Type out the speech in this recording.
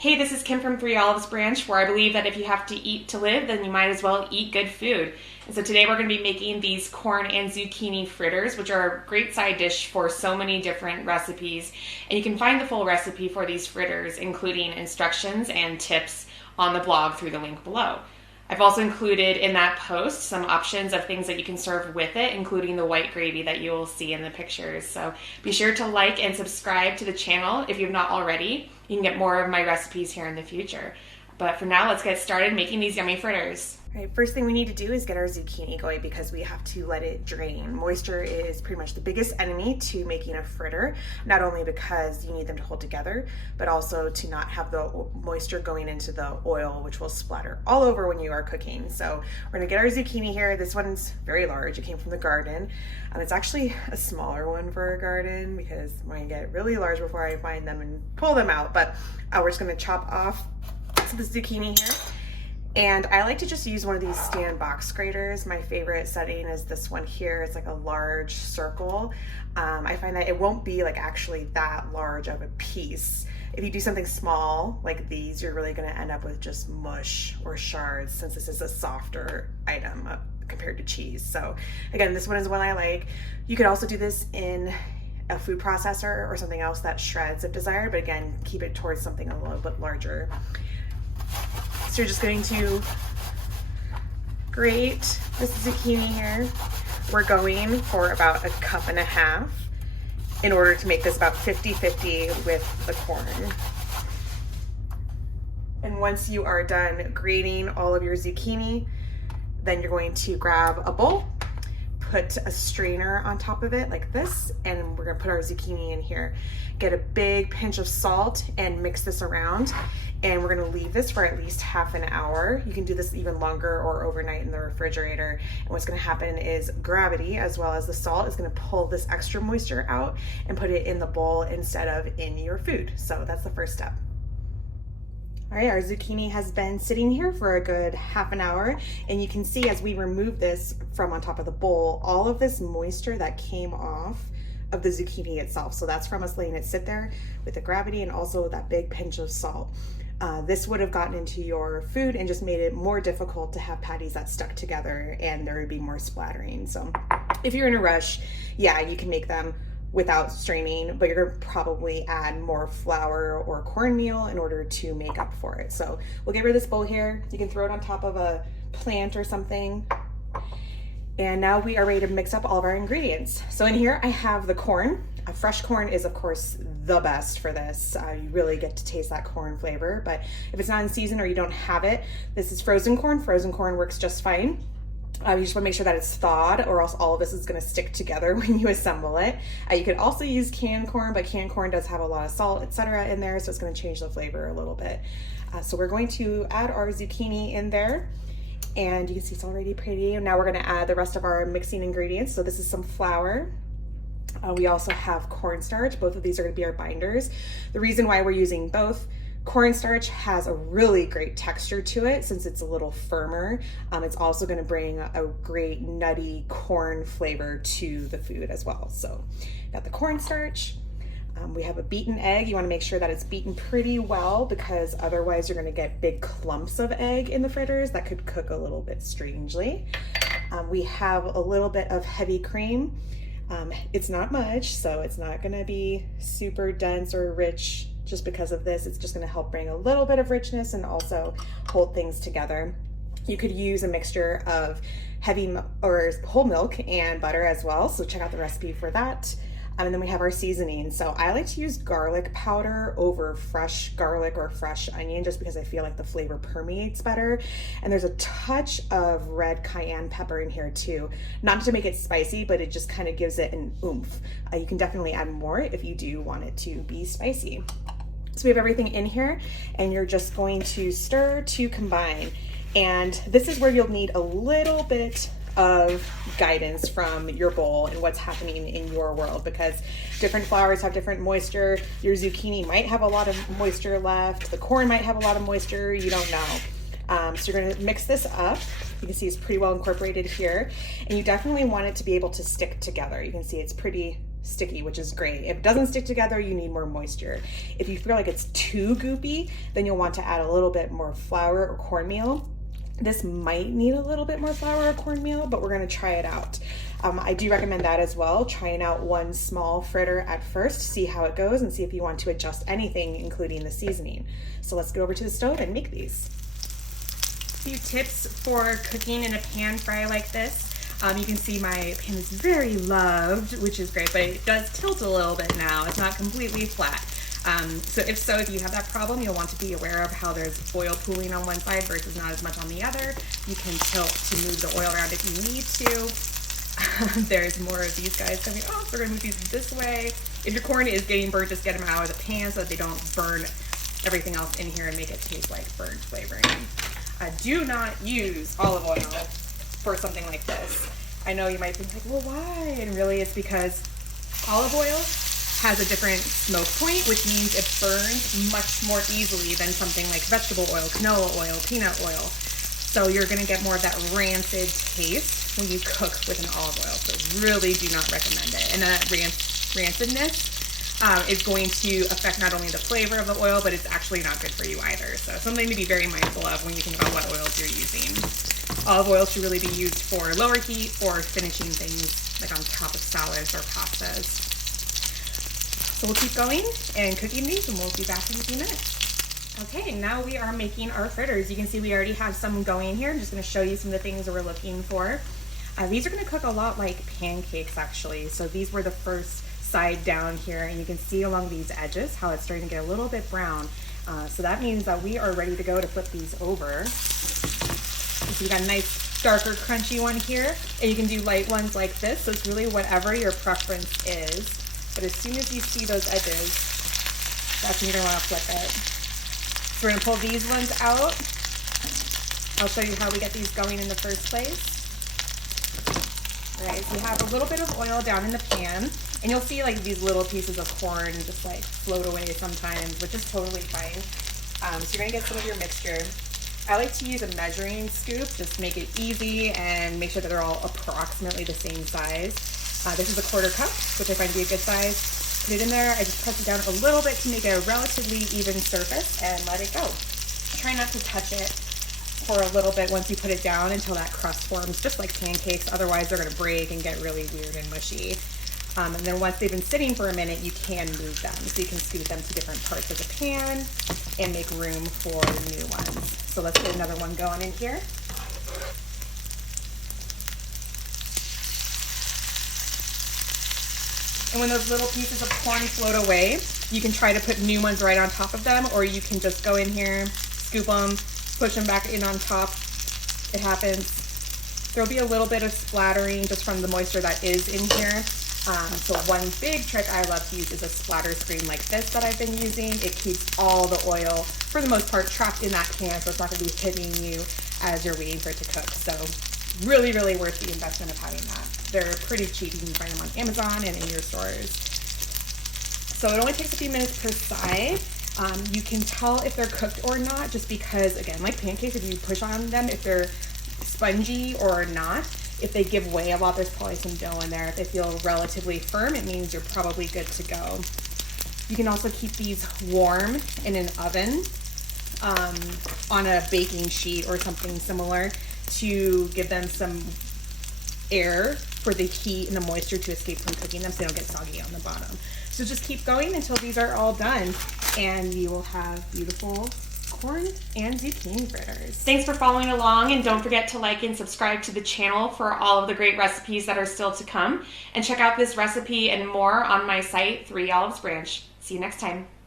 Hey, this is Kim from Three Olives Branch, where I believe that if you have to eat to live, then you might as well eat good food. And so today we're going to be making these corn and zucchini fritters, which are a great side dish for so many different recipes. And you can find the full recipe for these fritters, including instructions and tips, on the blog through the link below. I've also included in that post some options of things that you can serve with it, including the white gravy that you will see in the pictures. So be sure to like and subscribe to the channel if you've not already. You can get more of my recipes here in the future. But for now, let's get started making these yummy fritters. All right, first thing we need to do is get our zucchini going because we have to let it drain. Moisture is pretty much the biggest enemy to making a fritter, not only because you need them to hold together, but also to not have the moisture going into the oil, which will splatter all over when you are cooking. So we're gonna get our zucchini here. This one's very large. It came from the garden. It's actually a smaller one for a garden because mine get really large before I find them and pull them out. But we're just gonna chop off the zucchini here. And I like to just use one of these stand box graters. My favorite setting is this one here. It's like a large circle. I find that it won't be like actually that large of a piece. If you do something small like these, you're really gonna end up with just mush or shards since this is a softer item compared to cheese. So again, this one is one I like. You could also do this in a food processor or something else that shreds if desired, but again, keep it towards something a little bit larger. So you're just going to grate this zucchini here. We're going for about 1.5 cups in order to make this about 50-50 with the corn. And once you are done grating all of your zucchini, then you're going to grab a bowl, put a strainer on top of it like this, and we're gonna put our zucchini in here. Get a big pinch of salt and mix this around. And we're gonna leave this for at least half an hour. You can do this even longer or overnight in the refrigerator. And what's gonna happen is gravity, as well as the salt, is gonna pull this extra moisture out and put it in the bowl instead of in your food. So that's the first step. All right, our zucchini has been sitting here for a good half an hour, and you can see as we remove this from on top of the bowl, all of this moisture that came off of the zucchini itself. So that's from us letting it sit there with the gravity and also that big pinch of salt. This would have gotten into your food and just made it more difficult to have patties that stuck together, and there would be more splattering. So if you're in a rush, yeah, you can make them without straining, but you're gonna probably add more flour or cornmeal in order to make up for it. So we'll get rid of this bowl here. You can throw it on top of a plant or something. And now we are ready to mix up all of our ingredients. So in here I have the corn. Fresh corn is of course the best for this. You really get to taste that corn flavor, but if it's not in season or you don't have it, this is frozen corn. Frozen corn works just fine. You just want to make sure that it's thawed, or else all of this is going to stick together when you assemble it. You could also use canned corn, but canned corn does have a lot of salt, etc. in there, so it's going to change the flavor a little bit. So we're going to add our zucchini in there, and you can see it's already pretty. And now we're going to add the rest of our mixing ingredients. So this is some flour. We also have cornstarch. Both of these are going to be our binders. The reason why we're using both: cornstarch has a really great texture to it since it's a little firmer. It's also going to bring a great nutty corn flavor to the food as well. So got the cornstarch. We have a beaten egg. You want to make sure that it's beaten pretty well because otherwise you're going to get big clumps of egg in the fritters that could cook a little bit strangely. We have a little bit of heavy cream. It's not much, so it's not going to be super dense or rich. Just because of this, it's just going to help bring a little bit of richness and also hold things together. You could use a mixture of heavy or whole milk and butter as well, so check out the recipe for that. And then we have our seasoning. So I like to use garlic powder over fresh garlic or fresh onion just because I feel like the flavor permeates better. And there's a touch of red cayenne pepper in here too. Not to make it spicy, but it just kind of gives it an oomph. You can definitely add more if you do want it to be spicy. So we have everything in here, and you're just going to stir to combine. And this is where you'll need a little bit of guidance from your bowl and what's happening in your world, because different flours have different moisture. Your zucchini might have a lot of moisture left. The corn might have a lot of moisture. You don't know. So you're going to mix this up. You can see it's pretty well incorporated here, and you definitely want it to be able to stick together. You can see it's pretty sticky, which is great. If it doesn't stick together, you need more moisture. If you feel like it's too goopy, then you'll want to add a little bit more flour or cornmeal. This might need a little bit more flour or cornmeal, but we're gonna try it out. I do recommend that as well, trying out one small fritter at first, see how it goes and see if you want to adjust anything, including the seasoning. So let's go over to the stove and make these. A few tips for cooking in a pan fry like this. You can see my pan is very loved, which is great, but it does tilt a little bit now. It's not completely flat. So if you have that problem, you'll want to be aware of how there's oil pooling on one side versus not as much on the other. You can tilt to move the oil around if you need to. There's more of these guys coming off. We're gonna move these this way. If your corn is getting burnt, just get them out of the pan so that they don't burn everything else in here and make it taste like burnt flavoring. Do not use olive oil for something like this. I know you might think like, well, why? And really it's because olive oil has a different smoke point, which means it burns much more easily than something like vegetable oil, canola oil, peanut oil. So you're gonna get more of that rancid taste when you cook with an olive oil. So really do not recommend it. And that rancidness is going to affect not only the flavor of the oil, but it's actually not good for you either. So something to be very mindful of when you think about what oils you're using. Olive oil should really be used for lower heat or finishing things like on top of salads or pastas. So we'll keep going and cooking these, and we'll be back in a few minutes. Okay, now we are making our fritters. You can see we already have some going here. I'm just gonna show you some of the things that we're looking for. These are gonna cook a lot like pancakes actually. So these were the first side down here, and you can see along these edges how it's starting to get a little bit brown. So that means that we are ready to go to flip these over. So you got a nice darker crunchy one here, and you can do light ones like this. So it's really whatever your preference is. But as soon as you see those edges, that's when you're gonna wanna flip it. So we're gonna pull these ones out. I'll show you how we get these going in the first place. All right, so we have a little bit of oil down in the pan, and you'll see like these little pieces of corn just like float away sometimes, which is totally fine. So you're gonna get some of your mixture. I like to use a measuring scoop, just to make it easy and make sure that they're all approximately the same size. This is a 1/4 cup, which I find to be a good size. Put it in there. I just press it down a little bit to make it a relatively even surface and let it go. Try not to touch it for a little bit once you put it down until that crust forms, just like pancakes. Otherwise, they're going to break and get really weird and mushy. And then once they've been sitting for a minute, you can move them. So you can scoot them to different parts of the pan and make room for new ones. So let's get another one going in here. And when those little pieces of corn float away, you can try to put new ones right on top of them, or you can just go in here, scoop them, push them back in on top. It happens. There'll be a little bit of splattering just from the moisture that is in here. So one big trick I love to use is a splatter screen like this that I've been using. It keeps all the oil, for the most part, trapped in that pan, so it's not going to be hitting you as you're waiting for it to cook. So really, really worth the investment of having that. They're pretty cheap. You can find them on Amazon and in your stores. So it only takes a few minutes per side. You can tell if they're cooked or not just because, again, like pancakes, if you push on them, if they're spongy or not. If they give way a lot, there's probably some dough in there. If they feel relatively firm, it means you're probably good to go. You can also keep these warm in an oven on a baking sheet or something similar to give them some air for the heat and the moisture to escape from cooking them so they don't get soggy on the bottom. So just keep going until these are all done, and you will have beautiful corn and zucchini fritters. Thanks for following along, and don't forget to like and subscribe to the channel for all of the great recipes that are still to come. And check out this recipe and more on my site, 3 Olives Branch. See you next time.